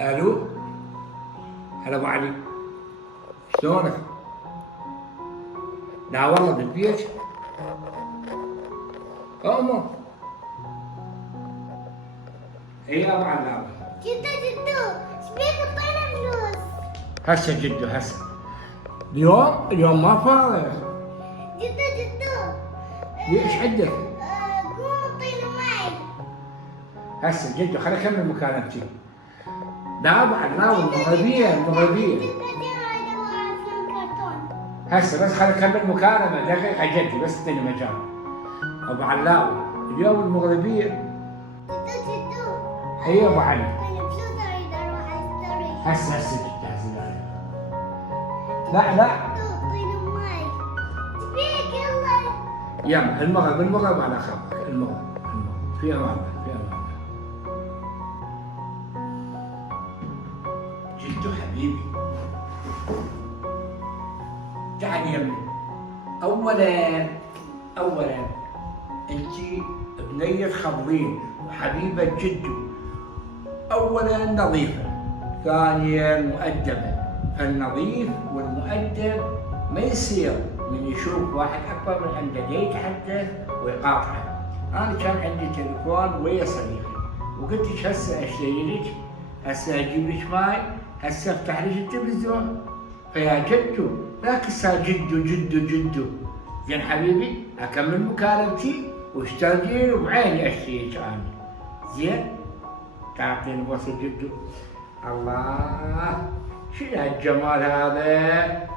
الو، هلا ابو علي، شلونك؟ لا والله بالبيت. امه اي يا ابو علاوي. جدو ايش بيك اعطينا فلوس؟ هسه جدو هسه. اليوم ما فاضي. جدو ايش عندك؟ قوم اعطينا ماي. هسه جدو خليني اكمل مكالمتي. لا ابو علاوي، المغربيه هسه بس خليني اكمل مكالمه دقيقه جدي، بس اديني مجال. ابو علاوي اليوم المغربيه. جدو هي يا ابو علي. اعطيني فلوس اريد اروح اشتري. هسه جدو هسه. لا جدو اعطينا ماي. ايش بيك يلا؟ يلا المغرب على خبرك. المغرب في امان الله، في امان الله. جدو حبيبي تعال يمي. اولا انت بنية خضرين وحبيبة جدو. اولا نظيفة، ثانيا مؤدبة. فالنظيف والمؤدب ما يصير من يشوف واحد اكبر من عنده يتحدث ويقاطعه. انا كان عندي تليفون ويا صديقي وقلت لك هسه اشتري لك، هسه اجيب لك ماي، هسه افتح لك التلفزيون. فيا جدو لا تنسى جدو. زين حبيبي اكمل مكالمتي واشتغل وبعيني اشتريك انا. زين تعطيني بوصل جدو. الله شنو هالجمال هذا؟